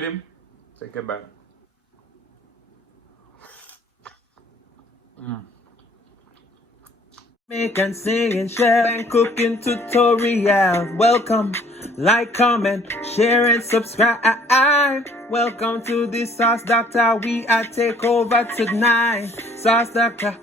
ready? Take it back. Make and sing and share and cooking tutorial. Welcome, like, comment, share and subscribe. Welcome to the Sauce Dackta. We are take over tonight. Sauce Dackta.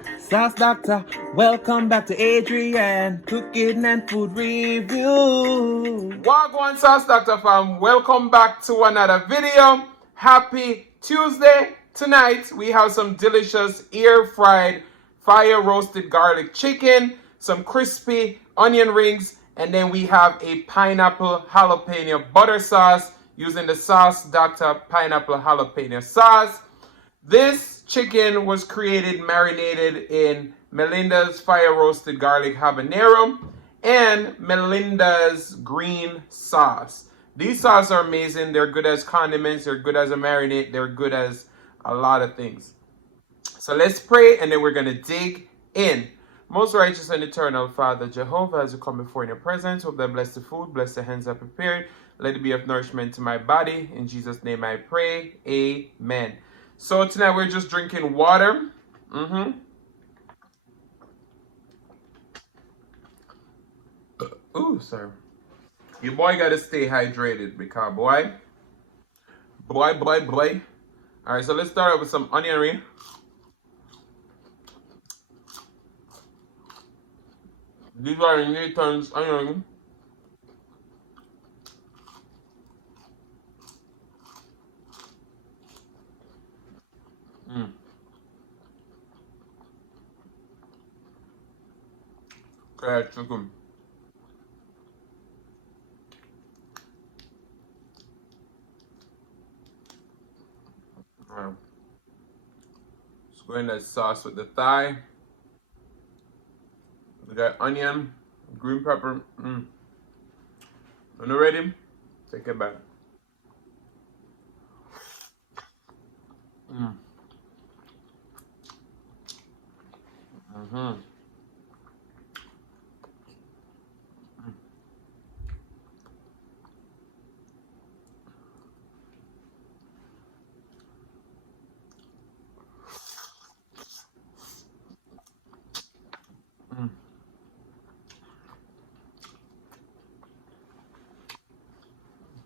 Welcome back to Adrian, cooking and food review. Wagwan Sauce Dackta fam. Welcome back to another video. Happy Tuesday. Tonight we have some delicious air fried fire roasted garlic chicken, some crispy onion rings, and then we have a pineapple jalapeno butter sauce using the Sauce Dackta pineapple jalapeno sauce. This chicken was marinated in Melinda's fire roasted garlic habanero and Melinda's green sauce. These sauces are amazing. They're good as condiments, they're good as a marinade, they're good as a lot of things. So let's pray and then we're going to dig in. Most righteous and eternal Father Jehovah, as we come before in your presence, hope that bless the food, bless the hands that prepared. Let it be of nourishment to my body. In Jesus' name I pray. Amen. So tonight we're just drinking water. Ooh, sir. Your boy got to stay hydrated because boy. All right, so let's start out with some onion ring. These are Nathan's onion. Okay, chicken. Alright. Let's go in that sauce with the thigh. We got onion, green pepper. When you're ready, take it back.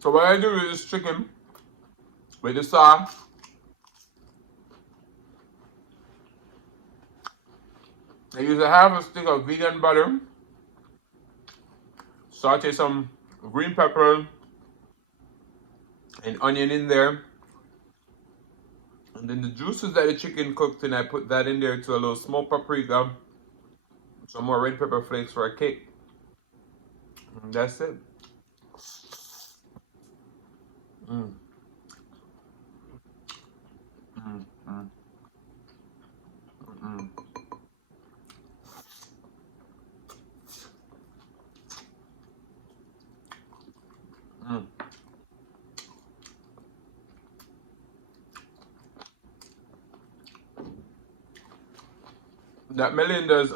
So what I do with this chicken, with the sauce, I use a half a stick of vegan butter, saute some green pepper and onion in there, and then the juices that the chicken cooked in, I put that in there to a little smoked paprika, some more red pepper flakes for a kick, and that's it. That Melinda's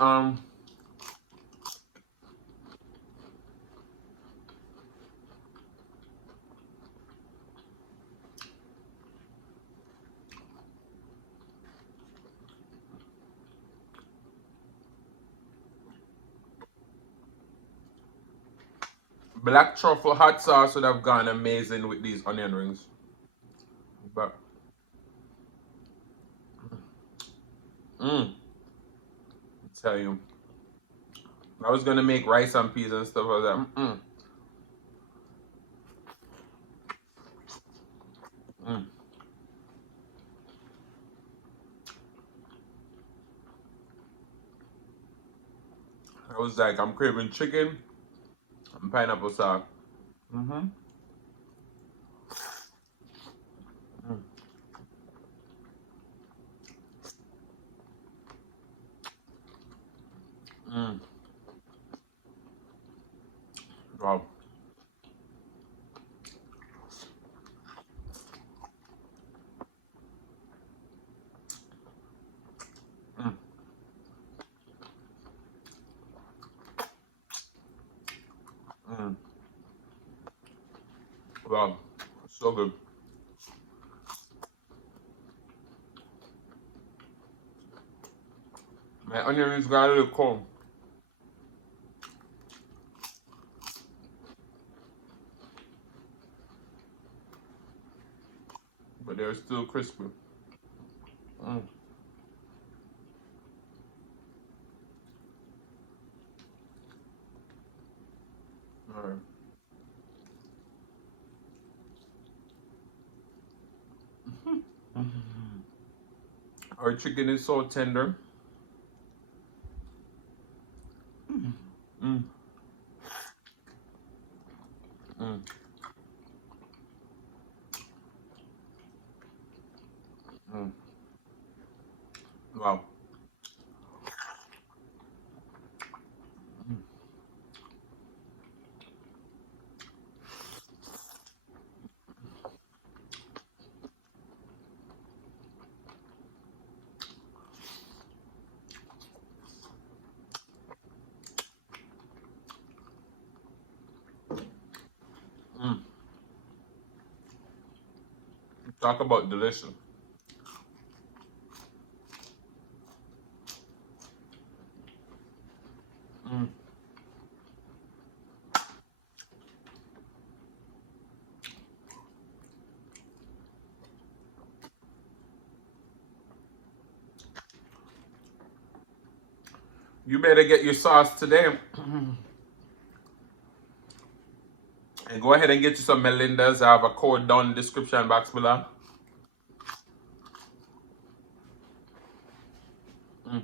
black truffle hot sauce would have gone amazing with these onion rings. But I tell you, I was gonna make rice and peas and stuff like that. I was like, I'm craving chicken and pineapple sauce. Wow. Wow, so good. My onions got a little cold. But they're still crispy. Mm. Alright. Our chicken is so tender. Mm. Mm. Mm. Mm. Wow. Mm. Talk about delicious. Mm. You better get your sauce today. And go ahead and get you some Melinda's. I have a code down in the description box below. Mm.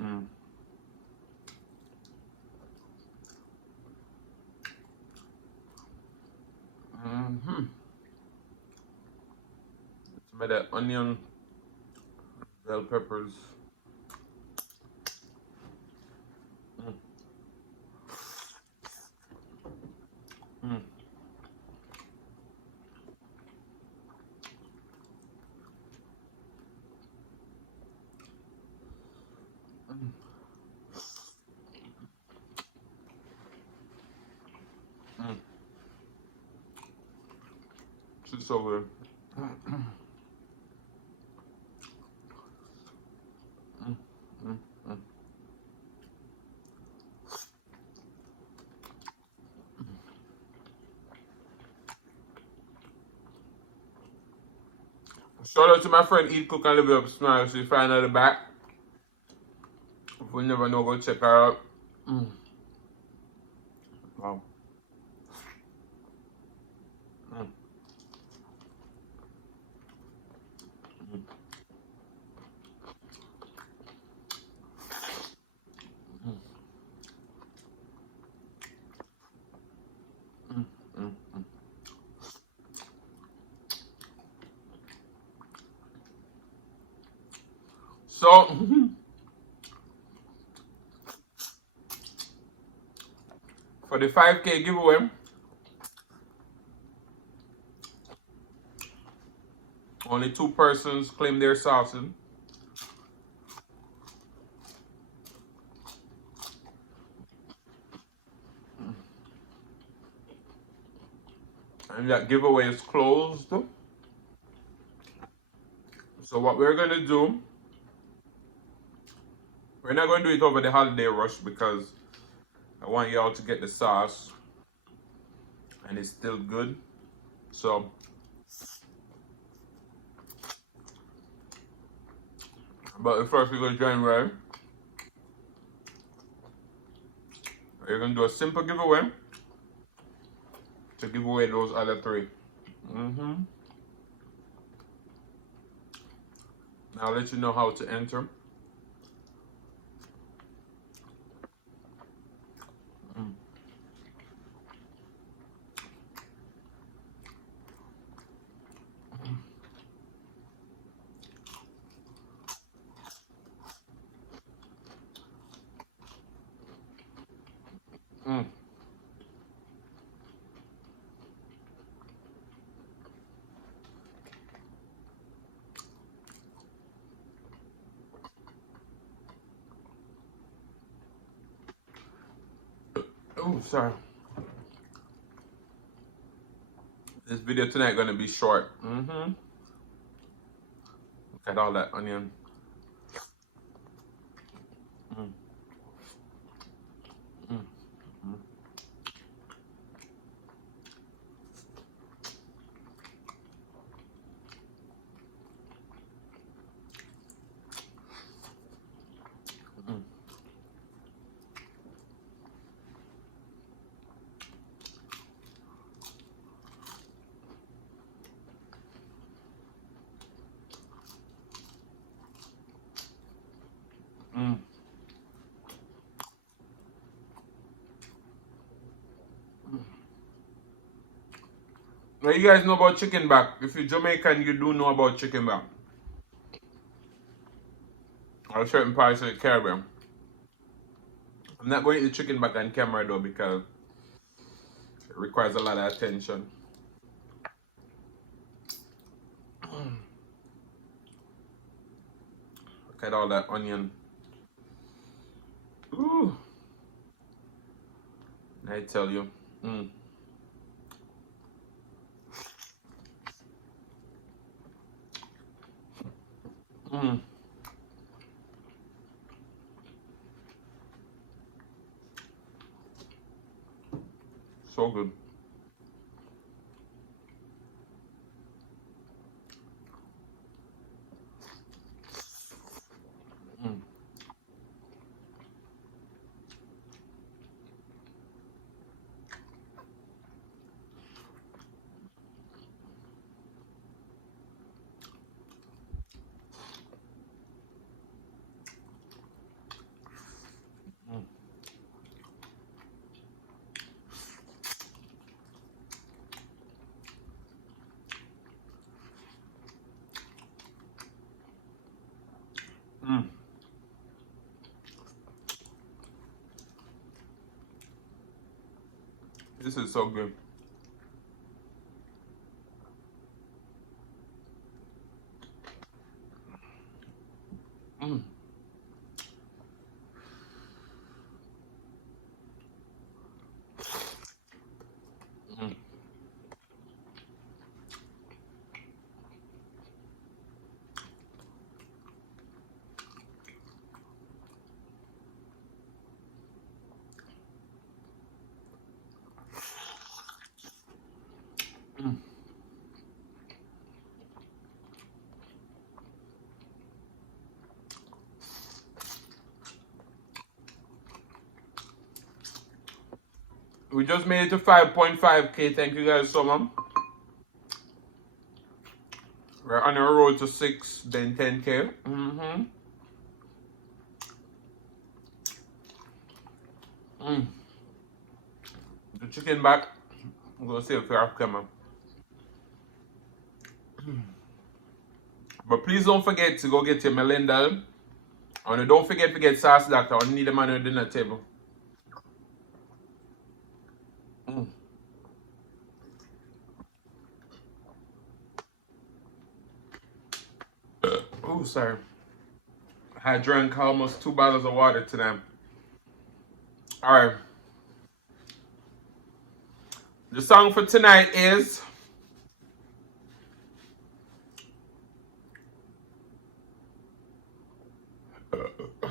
Mm. Mm-hmm. Some of that onion, bell peppers. Mm. Mm. Mm. She's so good. Mm. Mm. Mm. Shout out to my friend Eat Cook and Live Up Smile. She's fine at the back. If we never know, go check her out. Mm. Wow. Mm. Mm. Mm. Mm. Mm. So, for the 5K giveaway, only 2 persons claim their sauces. And that giveaway is closed. So what we're going to do, we're not going to do it over the holiday rush because I want y'all to get the sauce and it's still good. So, but the first week of January, we're going to do a simple giveaway to give away those other 3. Mm-hmm. I'll let you know how to enter. Mm. Mm. Oh, sorry. This video tonight gonna be short. Mm-hmm. Look at all that onion. Mm. Mm. Mm. Mm. Mm. Now you guys know about chicken back. If you're Jamaican, you do know about chicken back. Or certain parts of the Caribbean. I'm not going to eat the chicken back on camera though because it requires a lot of attention. Look at all that onion. Ooh. I tell you. Mm. Mm. So good. Mm. Mm. Mm. This is so good. Mm. Mm. Mm. We just made it to 5.5K. Thank you guys so much. We're on our road to 6, then 10K. Mm-hmm. Mm. The chicken back. I'm gonna save for our camera. But please don't forget to go get your Melinda. And don't forget to get sauce Dackta. I need them on your dinner table. Mm. Oh, sorry. I drank almost 2 bottles of water today. Alright. The song for tonight is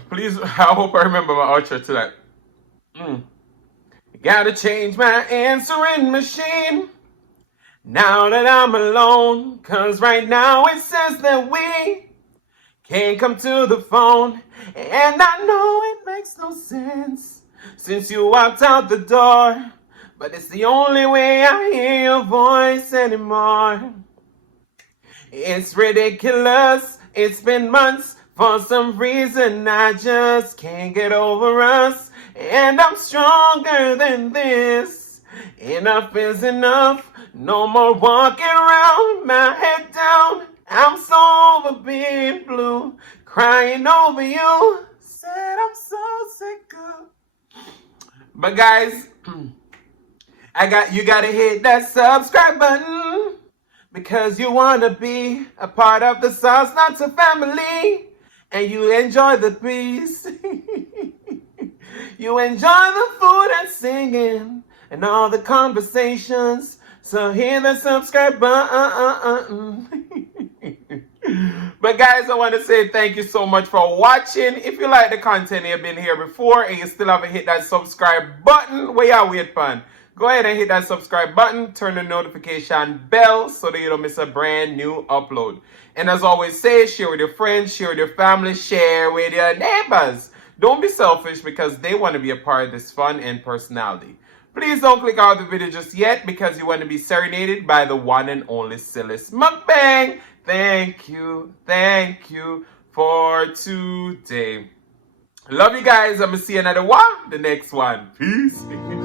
please, I hope I remember my outro tonight. Mm. Gotta change my answering machine now that I'm alone. Cause right now it says that we can't come to the phone. And I know it makes no sense since you walked out the door. But it's the only way I hear your voice anymore. It's ridiculous, it's been months. For some reason I just can't get over us. And I'm stronger than this. Enough is enough. No more walking around, my head down. I'm so over being blue, crying over you. Said I'm so sick of. But guys, you gotta hit that subscribe button. Because you wanna be a part of the Sauce Nacho family. And you enjoy the peace. You enjoy the food and singing. And all the conversations. So hit the subscribe button. But guys, I want to say thank you so much for watching. If you like the content, you've been here before and you still haven't hit that subscribe button, where y'all wait for? Go ahead and hit that subscribe button, turn the notification bell so that you don't miss a brand new upload. And as always say, share with your friends, share with your family, share with your neighbors. Don't be selfish because they want to be a part of this fun and personality. Please don't click out the video just yet because you want to be serenaded by the one and only Silas Mukbang. Thank you for today. Love you guys. I'm going to see you another one, the next one. Peace.